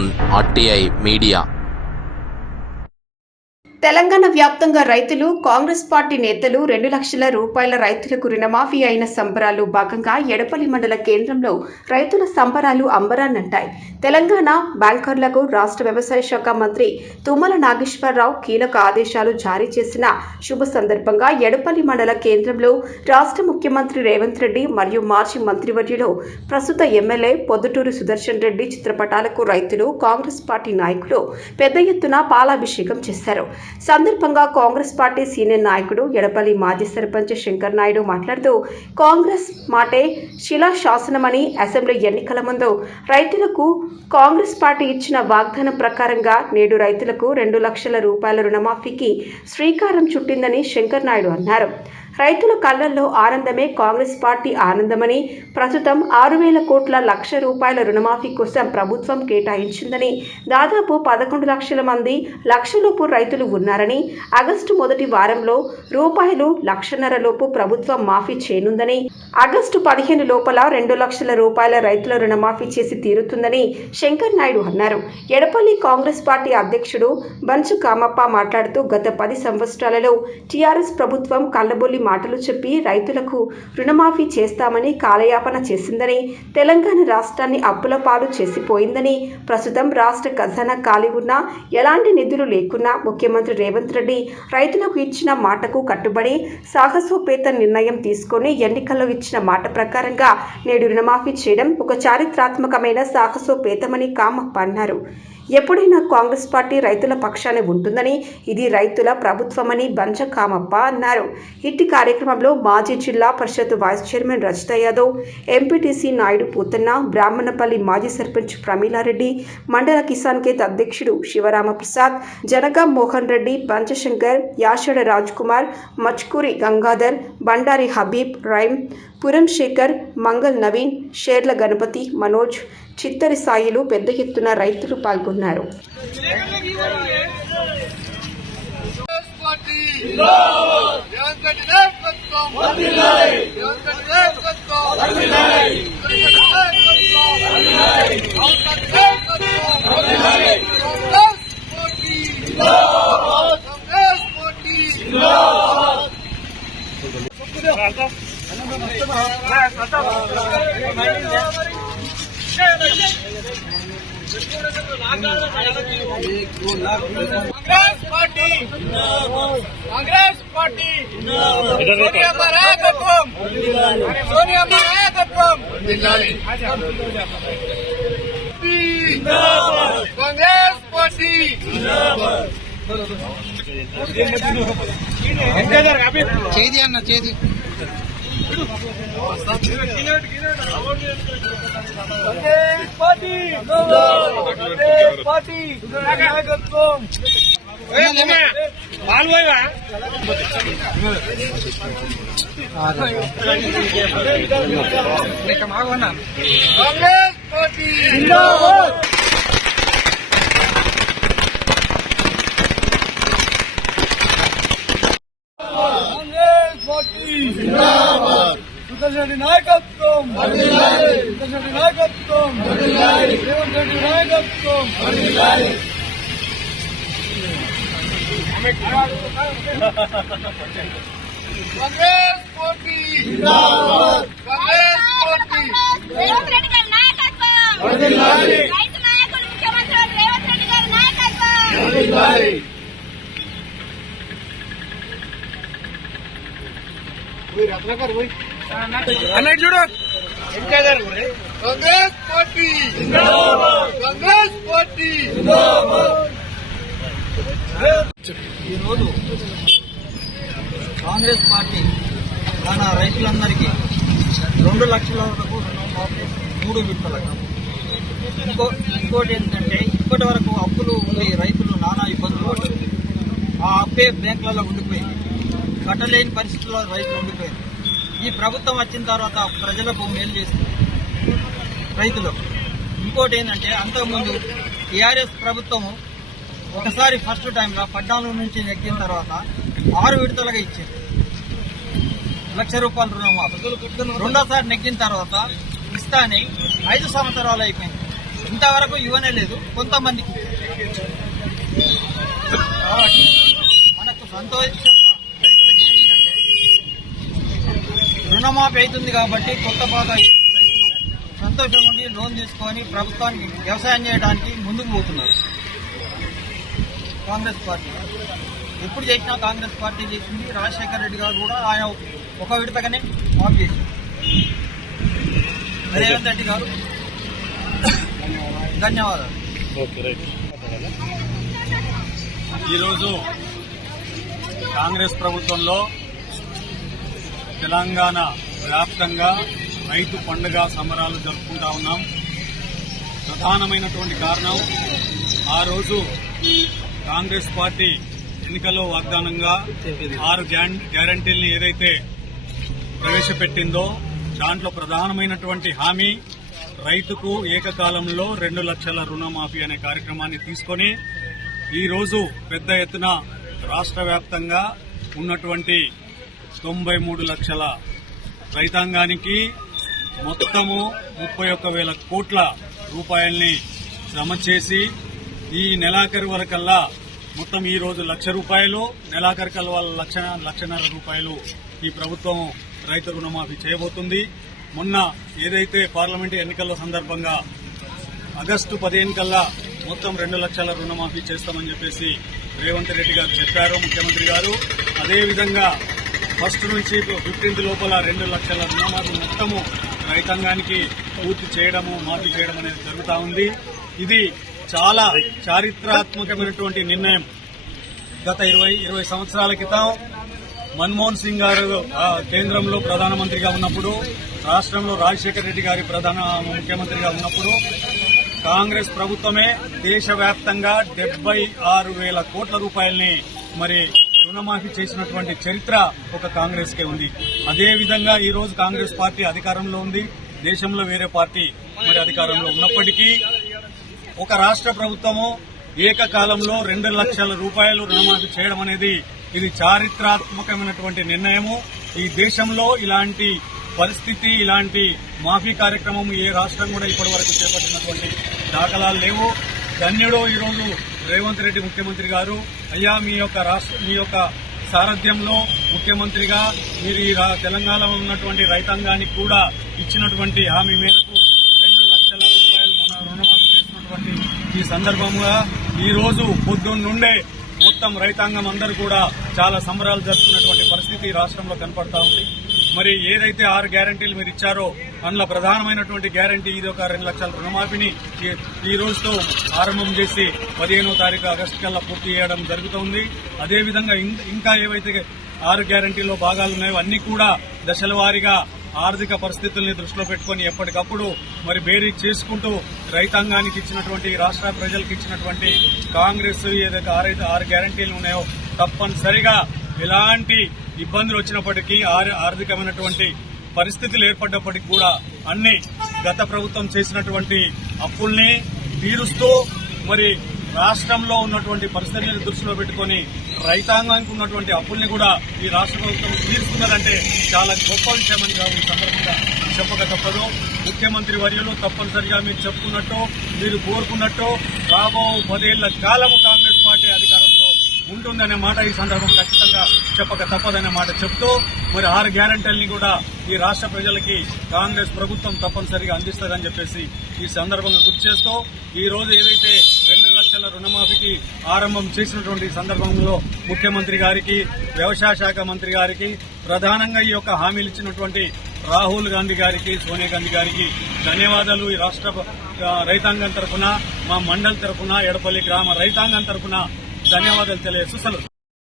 Arjun, RTI media. Telangana వ్యాప్తంగా రైతులు, Congress party నేతలు 2 లక్షల రూపాయల రైతులకు రుణమాఫీ అయిన సంబరాలు భాగంగా ఎడపల్లి మండల కేంద్రంలో రైతుల సంబరాలు అంబరాన్నంటాయి. తెలంగాణ బ్యాంకర్లకు రాష్ట్ర వ్యవసాయ శాఖ మంత్రి తుమ్మల నాగేశ్వరరావు కీలక ఆదేశాలు జారీ చేసిన శుభ సందర్భంగా ఎడపల్లి మండల కేంద్రంలో రాష్ట్ర ముఖ్యమంత్రి రేవంత్ రెడ్డి మరియు మాజీ మంత్రివర్యులు ప్రస్తుత ఎమ్మెల్యే పొద్దుటూరు సుదర్శన్ రెడ్డి చిత్రపటాలకు రైతులు, కాంగ్రెస్ పార్టీ నాయకులు పెద్ద ఎత్తున పాలాభిషేకం చేశారు. సందర్భంగా కాంగ్రెస్ పార్టీ సీనియర్ నాయకుడు ఎడపల్లి మాజీ సర్పంచ్ శంకర్ నాయుడు మాట్లాడుతూ, కాంగ్రెస్ మాటే శిలాశాసనమని, అసెంబ్లీ ఎన్నికల ముందు రైతులకు కాంగ్రెస్ పార్టీ ఇచ్చిన వాగ్దానం ప్రకారంగా నేడు రైతులకు 2 లక్షల రూపాయల రుణమాఫీకి శ్రీకారం చుట్టిందని శంకర్ నాయుడు అన్నారు. రైతుల కళ్లల్లో ఆనందమే కాంగ్రెస్ పార్టీ ఆనందమని, ప్రస్తుతం 6,000 కోట్ల లక్ష రూపాయల రుణమాఫీ కోసం ప్రభుత్వం కేటాయించిందని, దాదాపు 11 లక్షల మంది లక్షలోపు రైతులు ఉన్నారని, ఆగస్టు మొదటి వారంలో ₹1,50,000 లోపు ప్రభుత్వం మాఫీ చేయనుందని, ఆగస్టు 15 లోపల 2 లక్షల రూపాయల రైతుల రుణమాఫీ చేసి తీరుతుందని శంకర్ నాయుడు అన్నారు. ఎడపల్లి కాంగ్రెస్ పార్టీ అధ్యక్షుడు బంచు కామప్ప మాట్లాడుతూ, గత 10 సంవత్సరాలలో టీఆర్ఎస్ ప్రభుత్వం కళ్ళబొల్లి మాటలు చెప్పి రైతులకు రుణమాఫీ చేస్తామని కాలయాపన చేసిందని, తెలంగాణ రాష్ట్రాన్ని అప్పుల పాలు చేసిపోయిందని, ప్రస్తుతం రాష్ట్ర ఖజానా ఖాళీ ఉన్నా, ఎలాంటి నిధులు లేకున్నా ముఖ్యమంత్రి రేవంత్ రెడ్డి రైతులకు ఇచ్చిన మాటకు కట్టుబడి సాహసోపేత నిర్ణయం తీసుకొని ఎన్నికల్లో ఇచ్చిన మాట ప్రకారంగా నేడు రుణమాఫీ చేయడం ఒక చారిత్రాత్మకమైన సాహసోపేతమని కామప్ప అన్నారు. ఎప్పుడైనా కాంగ్రెస్ పార్టీ రైతుల పక్షానే ఉంటుందని, ఇది రైతుల ప్రభుత్వమని బంచ కామప్ప అన్నారు. ఇట్టి కార్యక్రమంలో మాజీ zilla parishad vice chairman Rajitha Yadav, MPTC Naidu Poothanna, Brahmanapalli మాజీ సర్పంచ్ ప్రమీలారెడ్డి, మండల కిసాన్ కేత్ అధ్యక్షుడు శివరామప్రసాద్, జనగా మోహన్ రెడ్డి, పంచశంకర్, యాషడ రాజ్ కుమార్, మచ్కూరి గంగాధర్, బండారి హబీబ్, రైమ్, పురం శేఖర్, మంగల్ నవీన్, షేర్ల గణపతి, మనోజ్, చిత్తరి సాయిలు పెద్ద ఎత్తున రైతులు పాల్గొన్నారు. కాంగ్రెస్ పార్టీ సోనియా నాయకత్వం కాంగ్రెస్ పార్టీ చేది అన్న చేది పార్టీ నాయకత్వం కాంగ్రెస్ పార్టీ సుదర్శన్ నాయకత్వం, సుదర్శన్ నాయకత్వం, రేవంత్ రెడ్డి నాయకత్వం. కాంగ్రెస్ పార్టీ, కాంగ్రెస్ పార్టీ, రేవంత్ రెడ్డి గారి నాయకత్వం, రైతు నాయకుడు ముఖ్యమంత్రి రేవంత్ రెడ్డి గారి నాయకత్వం. అన్నట్టు చూడు. Congress party, Congress party. ఈరోజు కాంగ్రెస్ పార్టీ మన రైతులందరికీ 2 లక్షల వరకు రుణమాఫీ 3 విడతలుగా. ఇంకోటి ఏంటంటే, ఇప్పటి వరకు అప్పులు ఉండి రైతులు నానా ఇబ్బందులు పడుతుంది. ఆ అప్పే బ్యాంకులలో ఉండిపోయింది. కట్టలేని పరిస్థితుల్లో రైతులు ఉండిపోయింది. ఈ ప్రభుత్వం వచ్చిన తర్వాత ప్రజలకు మేలు చేస్తుంది, రైతులకు. ఇంకోటి ఏంటంటే, అంతకుముందు టీఆర్ఎస్ ప్రభుత్వము ఒకసారి ఫస్ట్ టైంలో 14 నుంచి నెగ్గిన తర్వాత 6 విడతలుగా ఇచ్చింది ₹1,00,000 రుణమాఫీ. రెండోసారి నెగ్గిన తర్వాత ఇస్తాని 5 సంవత్సరాలు అయిపోయింది. ఇంతవరకు ఇవ్వనే లేదు కొంతమందికి. కాబట్టి మనకు సంతోషంగా రైతులకు ఏంటంటే రుణమాఫీ అవుతుంది కాబట్టి కొత్త పాత రైతులు సంతోషంగా ఉండి లోన్ తీసుకొని ప్రభుత్వానికి వ్యవసాయం చేయడానికి ముందుకు పోతున్నారు. కాంగ్రెస్ పార్టీ ఎప్పుడు చేసినా కాంగ్రెస్ పార్టీ చేసింది. రాజశేఖర రెడ్డి గారు కూడా ఆయన ఒక విడతగానే మాఫీ చేసింది. రేవంత్ రెడ్డి గారు ధన్యవాదాలు. ఈరోజు కాంగ్రెస్ ప్రభుత్వంలో తెలంగాణ వ్యాప్తంగా రైతు పండుగ సంబరాలు జరుపుకుంటా ఉన్నాం. ప్రధానమైనటువంటి కారణం ఆ రోజు కాంగ్రెస్ పార్టీ ఎన్నికల్లో వాగ్దానంగా 6 గ్యారంటీల్ని ఏదైతే ప్రవేశపెట్టిందో దాంట్లో ప్రధానమైనటువంటి హామీ రైతుకు ఏకకాలంలో 2 లక్షల రుణమాఫీ అనే కార్యక్రమాన్ని తీసుకొని ఈరోజు పెద్ద ఎత్తున రాష్ట్ర వ్యాప్తంగా ఉన్నటువంటి 93 లక్షల రైతాంగానికి మొత్తము 31,000 కోట్ల రూపాయల్ని జమ చేసి ఈ నెలాఖరు వరకల్లా మొత్తం ఈ రోజు 1,00,000 రూపాయలు, నెలాఖరు కల్లా 1,50,000 రూపాయలు ఈ ప్రభుత్వం రైతు రుణమాఫీ చేయబోతుంది. మొన్న ఏదైతే పార్లమెంటు ఎన్నికల సందర్భంగా ఆగస్టు 15 కల్లా మొత్తం 2 లక్షల రుణమాఫీ చేస్తామని చెప్పేసి రేవంత్ రెడ్డి గారు చెప్పారు, ముఖ్యమంత్రి గారు. అదేవిధంగా 1 నుంచి 15 లోపల 2 లక్షల రుణమాఫీ మొత్తము రైతాంగానికి పూర్తి చేయడము, మాఫీ చేయడం అనేది జరుగుతూ ఉంది. ఇది చాలా చారిత్రాత్మకమైనటువంటి నిర్ణయం. గత 20 సంవత్సరాల క్రితం మన్మోహన్ సింగ్ గారు కేంద్రంలో ప్రధానమంత్రిగా ఉన్నప్పుడు, రాష్ట్రంలో రాజశేఖర రెడ్డి గారి ముఖ్యమంత్రిగా ఉన్నప్పుడు కాంగ్రెస్ ప్రభుత్వమే దేశవ్యాప్తంగా 76,000 కోట్ల రూపాయల్ని మరి రుణమాఫీ చేసినటువంటి చరిత్ర ఒక కాంగ్రెస్ కే ఉంది. అదేవిధంగా ఈ రోజు కాంగ్రెస్ పార్టీ అధికారంలో ఉంది. దేశంలో వేరే పార్టీ మరి అధికారంలో ఉన్నప్పటికీ ఒక రాష్ట్ర ప్రభుత్వము ఏకకాలంలో 2 లక్షల రూపాయలు రుణమాఫీ చేయడం అనేది ఇది చారిత్రాత్మకమైనటువంటి నిర్ణయము. ఈ దేశంలో ఇలాంటి పరిస్థితి, ఇలాంటి మాఫీ కార్యక్రమం ఏ రాష్ట్రం కూడా ఇప్పటి వరకు చేపట్టినటువంటి దాఖలాలు లేవు. ధన్యుడు ఈరోజు రేవంత్ రెడ్డి ముఖ్యమంత్రి గారు. అయ్యా, మీ యొక్క సారథ్యంలో ముఖ్యమంత్రిగా మీరు ఈ తెలంగాణలో ఉన్నటువంటి రైతాంగానికి కూడా ఇచ్చినటువంటి హామీ మేరకు 2 లక్షల రూపాయలు రుణమాఫీ చేసినటువంటి ఈ సందర్భంగా ఈ రోజు పొద్దున్న నుండే మొత్తం రైతాంగం అందరూ కూడా చాలా సంబరాలు జరుపుకున్నటువంటి పరిస్థితి ఈ రాష్ట్రంలో కనపడతా ఉంది. మరి ఏదైతే 6 గ్యారంటీలు మీరు ఇచ్చారో అందులో ప్రధానమైనటువంటి గ్యారంటీ ఇది ఒక 2 లక్షల రుణమాఫీని ఈ రోజుతో ఆరంభం చేసి 15వ తారీఖు ఆగస్టు కల్లా పూర్తి చేయడం జరుగుతోంది. అదేవిధంగా ఇంకా ఏవైతే 6 గ్యారంటీలో భాగాలు ఉన్నాయో అన్ని కూడా దశల వారీగా ఆర్థిక పరిస్థితుల్ని దృష్టిలో పెట్టుకుని ఎప్పటికప్పుడు మరి బేరీ చేసుకుంటూ రైతాంగానికి ఇచ్చినటువంటి, రాష్ట్ర ప్రజలకు ఇచ్చినటువంటి కాంగ్రెస్ ఏదైతే 6 గ్యారంటీలు ఉన్నాయో తప్పనిసరిగా ఎలాంటి ఇబ్బందులు వచ్చినప్పటికీ, ఆర్థికమైనటువంటి పరిస్థితులు ఏర్పడ్డప్పటికీ కూడా అన్ని గత ప్రభుత్వం చేసినటువంటి అప్పుల్ని తీరుస్తూ మరి రాష్ట్రంలో ఉన్నటువంటి పరిస్థితులను దృష్టిలో పెట్టుకుని రైతాంగానికి ఉన్నటువంటి అప్పుల్ని కూడా ఈ రాష్ట్ర ప్రభుత్వం తీరుస్తున్నదంటే చాలా గొప్ప విషయమని ఈ సందర్భంగా చెప్పక తప్పదు. ముఖ్యమంత్రి వర్యులు తప్పనిసరిగా మీరు చెప్పుకున్నట్టు, మీరు కోరుకున్నట్టు రాబో 10 ఏళ్ల కాలము కాంగ్రెస్ పార్టీ అధికారంలో ఉంటుందనే మాట ఈ సందర్భం ఖచ్చితంగా చెప్పక తప్పదనే మాట చెప్తూ మరి 6 గ్యారంటీల్ని కూడా ఈ రాష్ట్ర ప్రజలకి కాంగ్రెస్ ప్రభుత్వం తప్పనిసరిగా అందిస్తుందని చెప్పేసి ఈ సందర్భంగా గుర్తు చేస్తూ ఈ రోజు ఏదైతే 2 లక్షల రుణమాఫీకి ఆరంభం చేసినటువంటి సందర్భంలో ముఖ్యమంత్రి గారికి, వ్యవసాయ శాఖ మంత్రి గారికి, ప్రధానంగా ఈ యొక్క హామీలు ఇచ్చినటువంటి రాహుల్ గాంధీ గారికి, సోనియా గాంధీ గారికి ధన్యవాదాలు. ఈ రాష్ట్ర రైతాంగం తరఫున, మా మండలి తరఫున, ఎడపల్లి గ్రామ రైతాంగం తరఫున ధన్యవాదాలు తెలియజేస్తూ